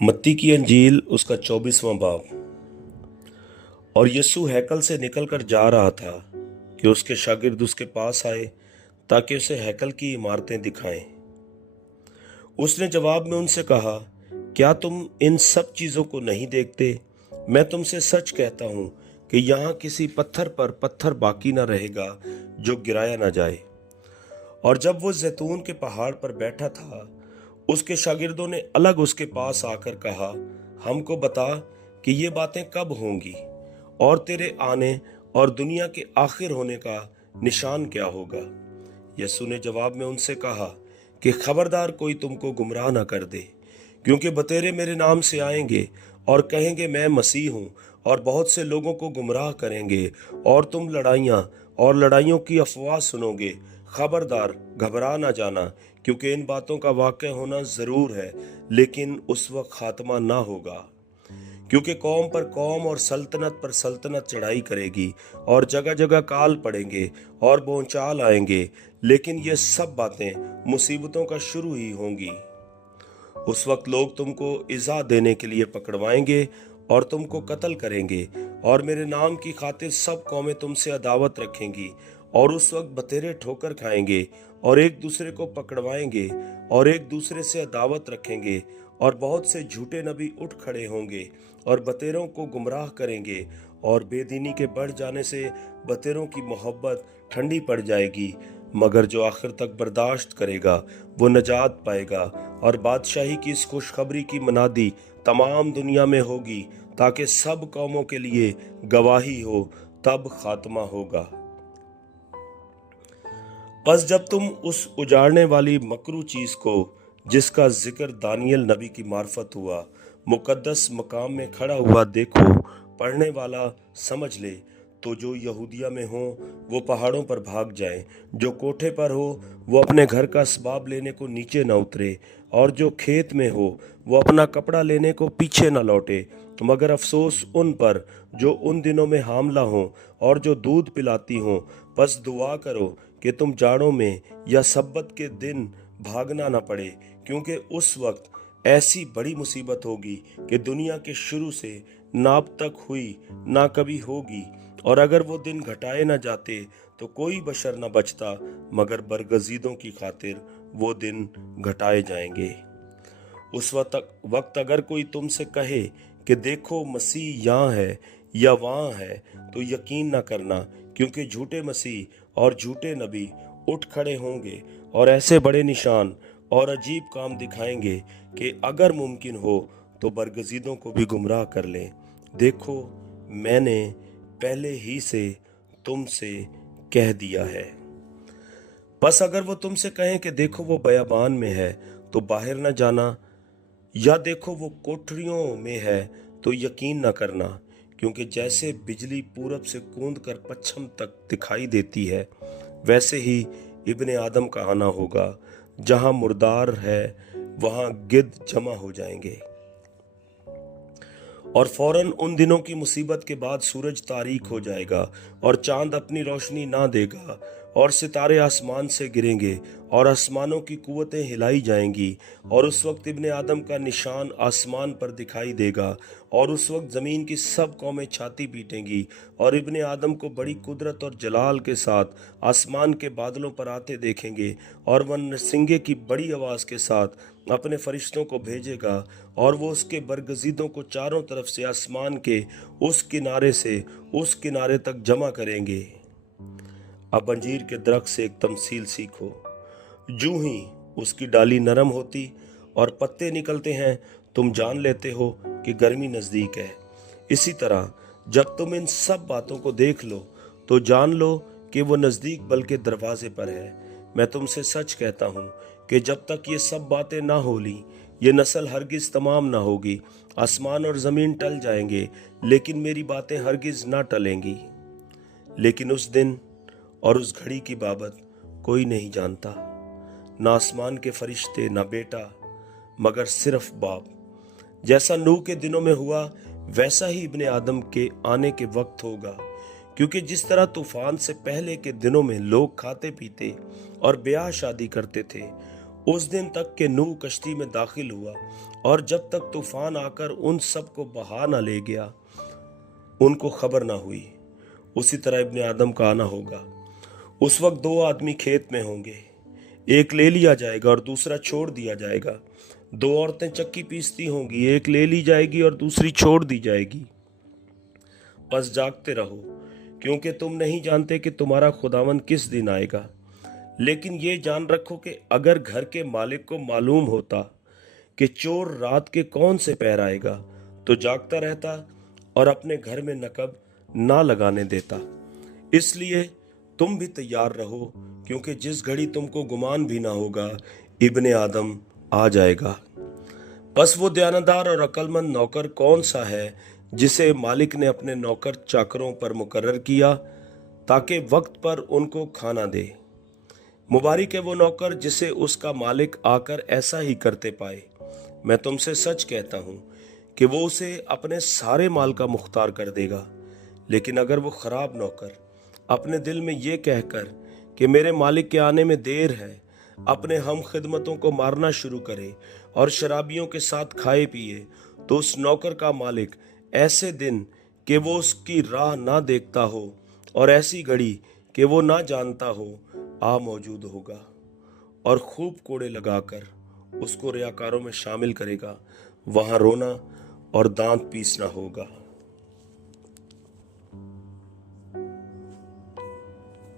मत्ती की अंजील उसका 24वां बाब। और यीशु हैकल से निकलकर जा रहा था कि उसके शागिर्द उसके पास आए ताकि उसे हैकल की इमारतें दिखाएं। उसने जवाब में उनसे कहा, क्या तुम इन सब चीज़ों को नहीं देखते? मैं तुमसे सच कहता हूँ कि यहाँ किसी पत्थर पर पत्थर बाकी न रहेगा जो गिराया न जाए। और जब वो जैतून के पहाड़ पर बैठा था, उसके शागिर्दों ने अलग उसके पास आकर कहा, हमको बता कि ये बातें कब होंगी और तेरे आने और दुनिया के आखिर होने का निशान क्या होगा। यीशु ने जवाब में उनसे कहा कि खबरदार कोई तुमको गुमराह न कर दे, क्योंकि बतेरे मेरे नाम से आएंगे और कहेंगे मैं मसीह हूँ, और बहुत से लोगों को गुमराह करेंगे, और तुम लड़ाइयाँ और लड़ाइयों की अफवाह सुनोगे। खबरदार, घबरा ना जाना, क्योंकि इन बातों का वाक़या होना ज़रूर है, लेकिन उस वक्त खात्मा ना होगा। क्योंकि कौम पर कौम और सल्तनत पर सल्तनत चढ़ाई करेगी, और जगह जगह काल पड़ेंगे और भूचाल आएंगे, लेकिन ये सब बातें मुसीबतों का शुरू ही होंगी। उस वक्त लोग तुमको इज़ा देने के लिए पकड़वाएंगे और तुमको कत्ल करेंगे, और मेरे नाम की खातिर सब कौमें तुमसे अदावत रखेंगी। और उस वक्त बतेरे ठोकर खाएंगे और एक दूसरे को पकड़वाएंगे और एक दूसरे से अदावत रखेंगे, और बहुत से झूठे नबी उठ खड़े होंगे और बतेरों को गुमराह करेंगे, और बेदीनी के बढ़ जाने से बतेरों की मोहब्बत ठंडी पड़ जाएगी। मगर जो आखिर तक बर्दाश्त करेगा वो नजात पाएगा। और बादशाही की इस खुशखबरी की मनादी तमाम दुनिया में होगी, ताकि सब कौमों के लिए गवाही हो, तब खात्मा होगा। बस जब तुम उस उजाड़ने वाली मकरू चीज को, जिसका जिक्र दानियल नबी की मार्फत हुआ, मुकद्दस मकाम में खड़ा हुआ देखो, पढ़ने वाला समझ ले, तो जो यहूदिया में हो वो पहाड़ों पर भाग जाएं, जो कोठे पर हो वो अपने घर का असबाब लेने को नीचे न उतरे, और जो खेत में हो वो अपना कपड़ा लेने को पीछे न लौटे। मगर अफसोस उन पर जो उन दिनों में हामला हो और जो दूध पिलाती हो। बस दुआ करो कि तुम जाड़ों में या सब्बत के दिन भागना न पड़े, क्योंकि उस वक्त ऐसी बड़ी मुसीबत होगी कि दुनिया के शुरू से ना अब तक हुई ना कभी होगी। और अगर वो दिन घटाए न जाते तो कोई बशर न बचता, मगर बरगजीदों की खातिर वो दिन घटाए जाएंगे। उस वक्त अगर कोई तुमसे कहे कि देखो मसीह यहाँ है या वहाँ है, तो यकीन न करना, क्योंकि झूठे मसीह और झूठे नबी उठ खड़े होंगे और ऐसे बड़े निशान और अजीब काम दिखाएंगे कि अगर मुमकिन हो तो बरगजीदों को भी गुमराह कर लें। देखो, मैंने पहले ही से तुमसे कह दिया है। बस अगर वो तुमसे कहें कि देखो वो बयाबान में है, तो बाहर न जाना, या देखो वो कोठरियों में है, तो यकीन न करना। क्योंकि जैसे बिजली पूरब से कूद कर पश्चिम तक दिखाई देती है, वैसे ही इब्ने आदम का आना होगा। जहां मुर्दार है वहां गिद्ध जमा हो जाएंगे। और फौरन उन दिनों की मुसीबत के बाद सूरज तारीक हो जाएगा और चांद अपनी रोशनी ना देगा, और सितारे आसमान से गिरेंगे और आसमानों की कुव्वतें हिलाई जाएंगी। और उस वक्त इब्ने आदम का निशान आसमान पर दिखाई देगा, और उस वक्त ज़मीन की सब कौमें छाती पीटेंगी और इब्ने आदम को बड़ी कुदरत और जलाल के साथ आसमान के बादलों पर आते देखेंगे। और वह नरसिंगे की बड़ी आवाज़ के साथ अपने फरिश्तों को भेजेगा, और वो उसके बरगजीदों को चारों तरफ से आसमान के उस किनारे से उस किनारे तक जमा करेंगे। अब अंजीर के दरख्त से एक तमसील सीखो। जूं ही उसकी डाली नरम होती और पत्ते निकलते हैं, तुम जान लेते हो कि गर्मी नज़दीक है। इसी तरह जब तुम इन सब बातों को देख लो, तो जान लो कि वो नज़दीक बल्कि दरवाजे पर है। मैं तुमसे सच कहता हूँ कि जब तक ये सब बातें ना हो ली, ये नस्ल हरगिज तमाम ना होगी। आसमान और ज़मीन टल जाएंगे, लेकिन मेरी बातें हरगिज ना टलेंगी। लेकिन उस दिन और उस घड़ी की बाबत कोई नहीं जानता, ना आसमान के फरिश्ते, ना बेटा, मगर सिर्फ बाप। जैसा नूह के दिनों में हुआ, वैसा ही इब्ने आदम के आने के वक्त होगा। क्योंकि जिस तरह तूफान से पहले के दिनों में लोग खाते पीते और ब्याह शादी करते थे, उस दिन तक कि नूह कश्ती में दाखिल हुआ और जब तक तूफान आकर उन सब को बहा न ले गया, उनको खबर ना हुई। उसी तरह इब्ने आदम का आना होगा। उस वक्त दो आदमी खेत में होंगे, एक ले लिया जाएगा और दूसरा छोड़ दिया जाएगा। दो औरतें चक्की पीसती होंगी, एक ले ली जाएगी और दूसरी छोड़ दी जाएगी। बस जागते रहो, क्योंकि तुम नहीं जानते कि तुम्हारा खुदावंद किस दिन आएगा। लेकिन ये जान रखो कि अगर घर के मालिक को मालूम होता कि चोर रात के कौन से पहर आएगा, तो जागता रहता और अपने घर में नकब ना लगाने देता। इसलिए तुम भी तैयार रहो, क्योंकि जिस घड़ी तुमको गुमान भी ना होगा, इब्ने आदम आ जाएगा। बस वो दयानतदार और अक्लमंद नौकर कौन सा है जिसे मालिक ने अपने नौकर चाकरों पर मुकर्रर किया ताकि वक्त पर उनको खाना दे। मुबारक है वो नौकर जिसे उसका मालिक आकर ऐसा ही करते पाए। मैं तुमसे सच कहता हूं कि वो उसे अपने सारे माल का मुख्तार कर देगा। लेकिन अगर वो खराब नौकर अपने दिल में ये कहकर कि मेरे मालिक के आने में देर है, अपने हम खिदमतों को मारना शुरू करे और शराबियों के साथ खाए पिए, तो उस नौकर का मालिक ऐसे दिन कि वो उसकी राह ना देखता हो और ऐसी घड़ी कि वो ना जानता हो आ मौजूद होगा और खूब कोड़े लगाकर उसको रियाकारों में शामिल करेगा। वहां रोना और दांत पीसना होगा।